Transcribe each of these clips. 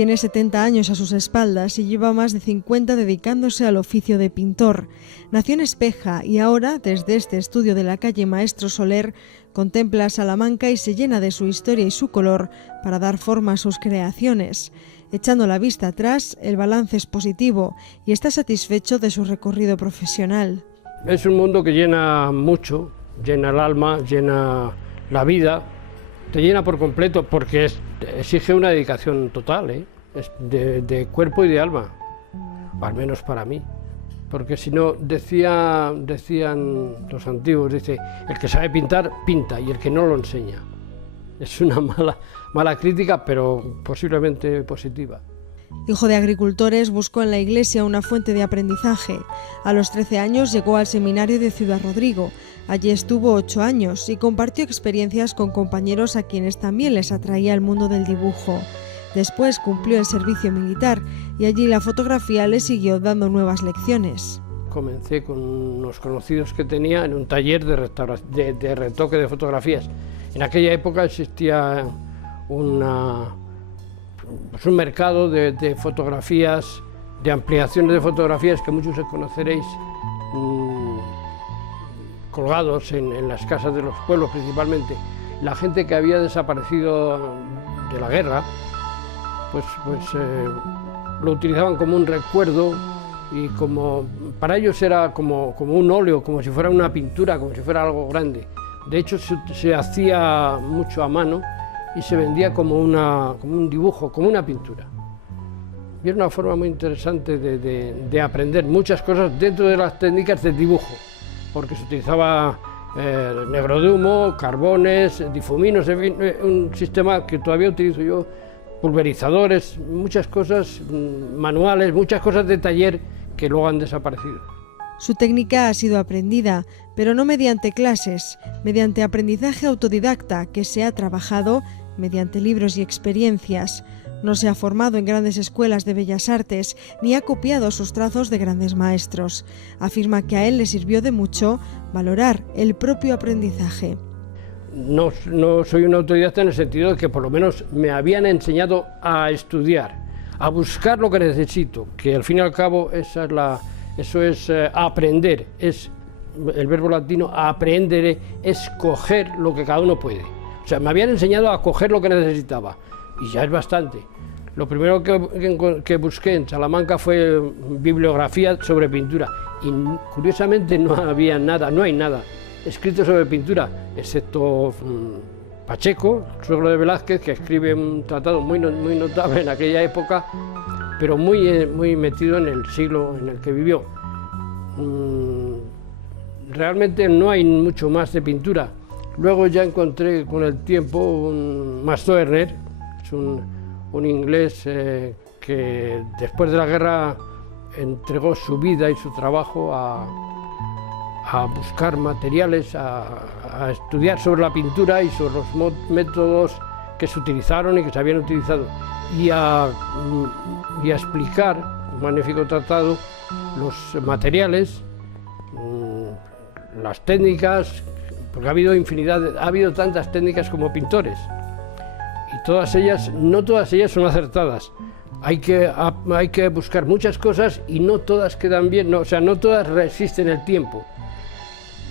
Tiene 70 años a sus espaldas y lleva más de 50 dedicándose al oficio de pintor. Nació en Espeja y ahora, desde este estudio de la calle Maestro Soler, contempla Salamanca y se llena de su historia y su color para dar forma a sus creaciones. Echando la vista atrás, el balance es positivo y está satisfecho de su recorrido profesional. Es un mundo que llena mucho, llena el alma, llena la vida, te llena por completo porque exige una dedicación total, es de cuerpo y de alma, al menos para mí. Porque si no, decían los antiguos, dice, el que sabe pintar, pinta, y el que no lo enseña. Es una mala crítica, pero posiblemente positiva. Hijo de agricultores, buscó en la iglesia una fuente de aprendizaje. A los 13 años llegó al seminario de Ciudad Rodrigo. Allí estuvo 8 años y compartió experiencias con compañeros a quienes también les atraía el mundo del dibujo. Después cumplió el servicio militar y allí la fotografía le siguió dando nuevas lecciones. Comencé con unos conocidos que tenía en un taller de retoque de fotografías. En aquella época existía un mercado de fotografías, de ampliaciones de fotografías que muchos conoceréis, colgados en las casas de los pueblos principalmente. La gente que había desaparecido de la guerra, pues lo utilizaban como un recuerdo y para ellos era como un óleo, como si fuera una pintura, como si fuera algo grande. De hecho se hacía mucho a mano y se vendía como un dibujo, como una pintura. Y era una forma muy interesante de aprender muchas cosas dentro de las técnicas de dibujo, porque se utilizaba negro de humo, carbones, difuminos, en fin, un sistema que todavía utilizo yo, pulverizadores, muchas cosas manuales, muchas cosas de taller que luego han desaparecido. Su técnica ha sido aprendida, pero no mediante clases, mediante aprendizaje autodidacta que se ha trabajado mediante libros y experiencias. No se ha formado en grandes escuelas de bellas artes ni ha copiado sus trazos de grandes maestros. Afirma que a él le sirvió de mucho valorar el propio aprendizaje. No soy un autodidacta en el sentido de que por lo menos me habían enseñado a estudiar, a buscar lo que necesito, que al fin y al cabo eso es aprender, es el verbo latino aprendere, es coger lo que cada uno puede. O sea, me habían enseñado a coger lo que necesitaba y ya es bastante. Lo primero que busqué en Salamanca fue bibliografía sobre pintura y curiosamente no hay nada escrito sobre pintura, excepto Pacheco, suegro de Velázquez, que escribe un tratado muy notable en aquella época, pero muy metido en el siglo en el que vivió. Realmente no hay mucho más de pintura. Luego ya encontré con el tiempo un Max Oehler, es un inglés que después de la guerra entregó su vida y su trabajo a buscar materiales, a estudiar sobre la pintura y sobre los métodos que se utilizaron y que se habían utilizado y a explicar, un magnífico tratado, los materiales, las técnicas, porque ha habido tantas técnicas como pintores y no todas ellas son acertadas. Hay que buscar muchas cosas y no todas quedan bien, no todas resisten el tiempo.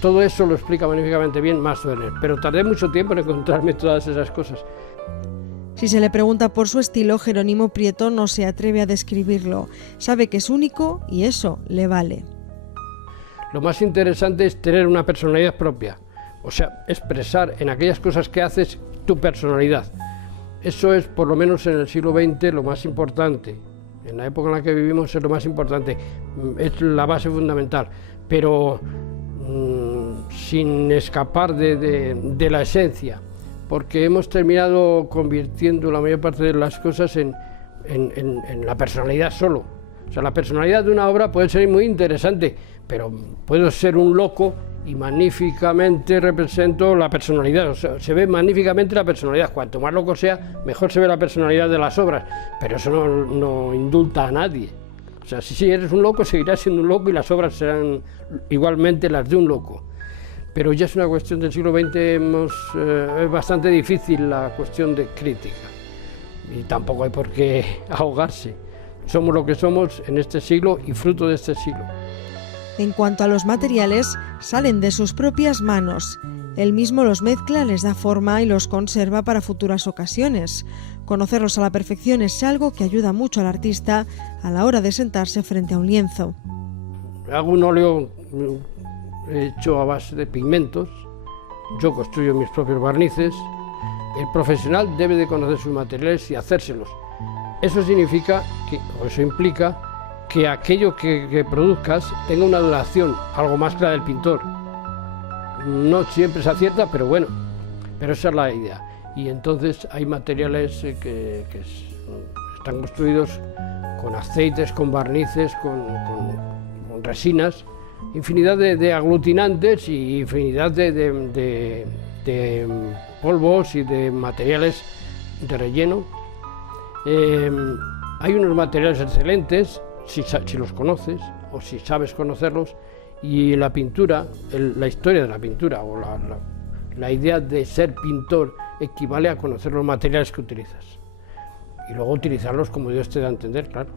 Todo eso lo explica magníficamente bien Max Oehler, pero tardé mucho tiempo en encontrarme todas esas cosas. Si se le pregunta por su estilo, Jerónimo Prieto no se atreve a describirlo. Sabe que es único y eso le vale. Lo más interesante es tener una personalidad propia, o sea, expresar en aquellas cosas que haces tu personalidad. Eso es, por lo menos en el siglo XX, lo más importante. En la época en la que vivimos es lo más importante, es la base fundamental, pero sin escapar de la esencia, porque hemos terminado convirtiendo la mayor parte de las cosas en la personalidad solo. O sea, la personalidad de una obra puede ser muy interesante, pero puedo ser un loco y magníficamente represento la personalidad, o sea, se ve magníficamente la personalidad. Cuanto más loco sea, mejor se ve la personalidad de las obras, pero eso no indulta a nadie. O sea, si eres un loco, seguirás siendo un loco y las obras serán igualmente las de un loco. Pero ya es una cuestión del siglo XX, es bastante difícil la cuestión de crítica. y tampoco hay por qué ahogarse. Somos lo que somos en este siglo y fruto de este siglo. En cuanto a los materiales, salen de sus propias manos. Él mismo los mezcla, les da forma y los conserva para futuras ocasiones. Conocerlos a la perfección es algo que ayuda mucho al artista a la hora de sentarse frente a un lienzo. Hago un óleo hecho a base de pigmentos, yo construyo mis propios barnices. El profesional debe de conocer sus materiales y hacérselos. Eso significa o eso implica que aquello que produzcas tenga una duración algo más que la del pintor. No siempre se acierta, pero bueno, pero esa es la idea. Y entonces hay materiales que están construidos con aceites, con barnices, con resinas, infinidad de aglutinantes y infinidad de polvos y de materiales de relleno. Hay unos materiales excelentes, si los conoces o si sabes conocerlos, y la pintura, la historia de la pintura o la idea de ser pintor equivale a conocer los materiales que utilizas y luego utilizarlos como Dios te da a entender, claro.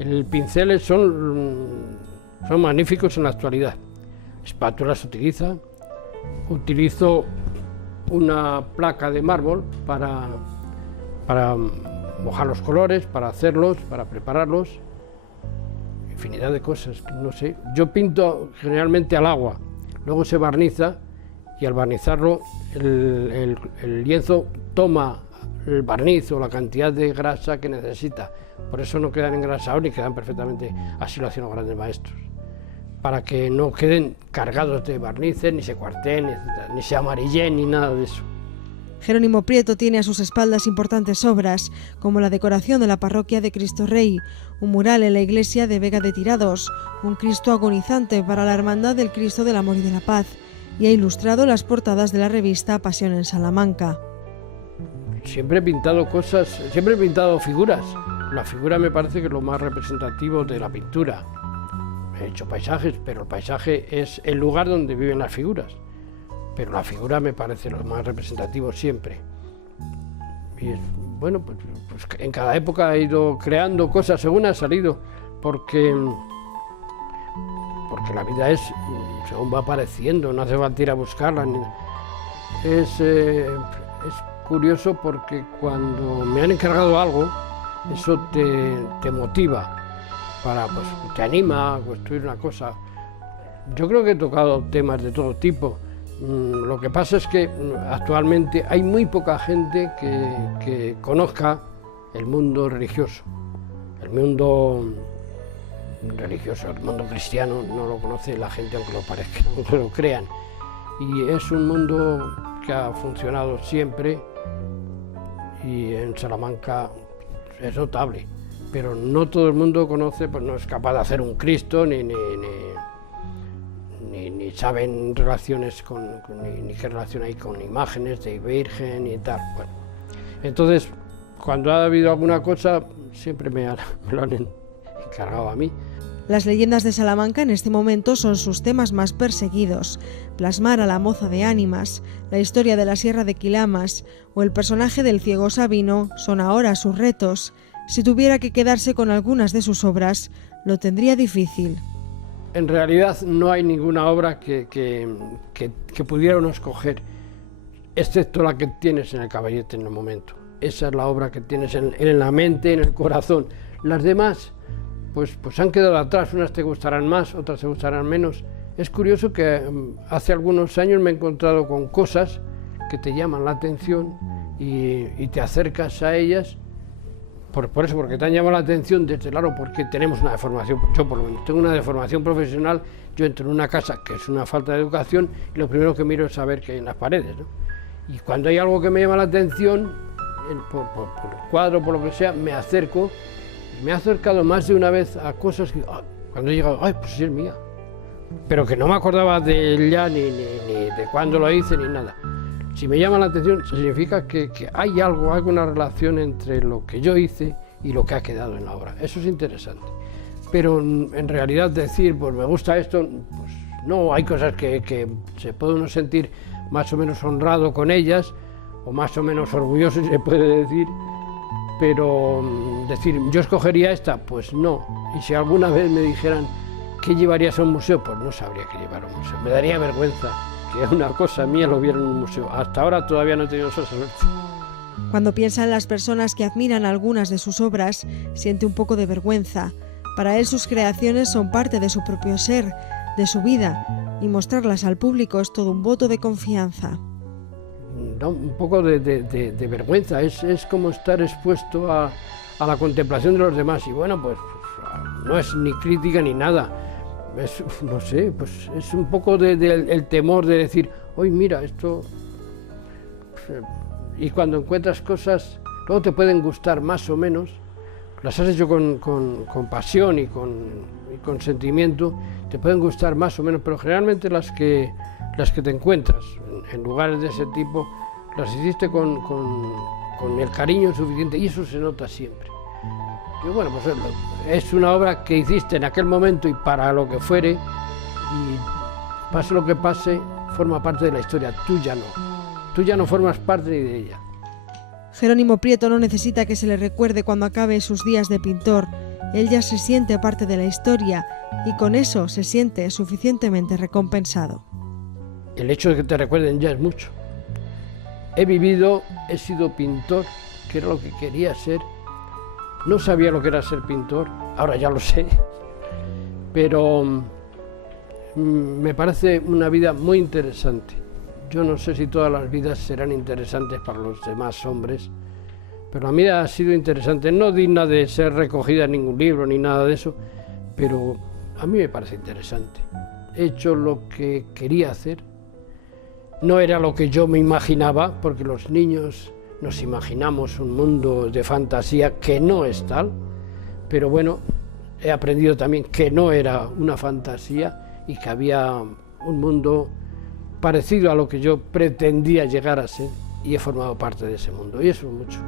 Los pinceles son magníficos en la actualidad. Espátulas utilizo una placa de mármol para mojar los colores, para hacerlos, para prepararlos. Infinidad de cosas, no sé. Yo pinto generalmente al agua, luego se barniza y al barnizarlo el lienzo toma el barniz o la cantidad de grasa que necesita. Por eso no quedan engrasados ni quedan perfectamente, así lo hacían los grandes maestros, para que no queden cargados de barnices, ni se cuarteen, ni se amarillen, ni nada de eso. Jerónimo Prieto tiene a sus espaldas importantes obras, como la decoración de la parroquia de Cristo Rey, un mural en la iglesia de Vega de Tirados, un Cristo agonizante para la Hermandad del Cristo del Amor y de la Paz, y ha ilustrado las portadas de la revista Pasión en Salamanca. Siempre he pintado cosas, siempre he pintado figuras. La figura me parece que es lo más representativo de la pintura. He hecho paisajes, pero el paisaje es el lugar donde viven las figuras. Pero la figura me parece lo más representativo siempre. Y bueno, pues en cada época he ido creando cosas según ha salido, porque la vida es según va apareciendo, no hace falta ir a buscarla. Es curioso porque cuando me han encargado algo, eso te motiva, te anima a construir una cosa. Yo creo que he tocado temas de todo tipo. Lo que pasa es que actualmente hay muy poca gente que conozca el mundo religioso. El mundo cristiano no lo conoce la gente, aunque lo parezca, aunque lo crean. Y es un mundo que ha funcionado siempre y en Salamanca es notable. Pero no todo el mundo conoce, pues no es capaz de hacer un Cristo, ni saben relaciones ni qué relación hay con imágenes de Virgen y tal. Bueno, entonces, cuando ha habido alguna cosa, siempre me lo han encargado a mí. Las leyendas de Salamanca en este momento son sus temas más perseguidos. Plasmar a la moza de Ánimas, la historia de la Sierra de Quilamas o el personaje del ciego Sabino son ahora sus retos. Si tuviera que quedarse con algunas de sus obras, lo tendría difícil. En realidad no hay ninguna obra que pudiera uno escoger, excepto la que tienes en el caballete en el momento. Esa es la obra que tienes en la mente, en el corazón. Las demás pues han quedado atrás, unas te gustarán más, otras te gustarán menos. Es curioso que hace algunos años me he encontrado con cosas que te llaman la atención y te acercas a ellas. Por eso, porque te han llamado la atención, desde claro, porque tenemos una deformación, yo por lo menos tengo una deformación profesional, yo entro en una casa que es una falta de educación y lo primero que miro es saber qué hay en las paredes, ¿no? Y cuando hay algo que me llama la atención, por el cuadro, por lo que sea, me acerco, y me he acercado más de una vez a cosas que, cuando he llegado, pues sí es mía, pero que no me acordaba de ella, ni de cuándo lo hice, ni nada. Si me llama la atención, significa que hay alguna relación entre lo que yo hice y lo que ha quedado en la obra. Eso es interesante. Pero en realidad decir, pues me gusta esto, pues no, hay cosas que se puede uno sentir más o menos honrado con ellas, o más o menos orgulloso, si se puede decir, pero decir, yo escogería esta, pues no. Y si alguna vez me dijeran, ¿qué llevarías a un museo? Pues no sabría qué llevar a un museo. Me daría vergüenza que una cosa mía lo viera en un museo. Hasta ahora todavía no he tenido esa suerte. Cuando piensa en las personas que admiran algunas de sus obras, siente un poco de vergüenza. Para él sus creaciones son parte de su propio ser, de su vida, y mostrarlas al público es todo un voto de confianza. Da un poco de vergüenza, es como estar expuesto a la contemplación de los demás. Y bueno, pues no es ni crítica ni nada. No sé, pues es un poco el temor de decir, hoy mira, esto... Y cuando encuentras cosas, luego te pueden gustar más o menos, las has hecho con pasión y con sentimiento, te pueden gustar más o menos, pero generalmente las que te encuentras en lugares de ese tipo, las hiciste con el cariño suficiente, y eso se nota siempre. Y bueno, pues es una obra que hiciste en aquel momento y para lo que fuere, y pase lo que pase, forma parte de la historia, tú ya no formas parte ni de ella. Jerónimo Prieto no necesita que se le recuerde cuando acabe sus días de pintor. Él ya se siente parte de la historia y con eso se siente suficientemente recompensado. El hecho de que te recuerden ya es mucho. He vivido, he sido pintor, que era lo que quería ser. No sabía lo que era ser pintor, ahora ya lo sé, pero me parece una vida muy interesante. Yo no sé si todas las vidas serán interesantes para los demás hombres, pero la mía ha sido interesante, no digna de ser recogida en ningún libro ni nada de eso, pero a mí me parece interesante. He hecho lo que quería hacer, no era lo que yo me imaginaba, porque los niños nos imaginamos un mundo de fantasía que no es tal, pero bueno, he aprendido también que no era una fantasía y que había un mundo parecido a lo que yo pretendía llegar a ser, y he formado parte de ese mundo, y eso es mucho.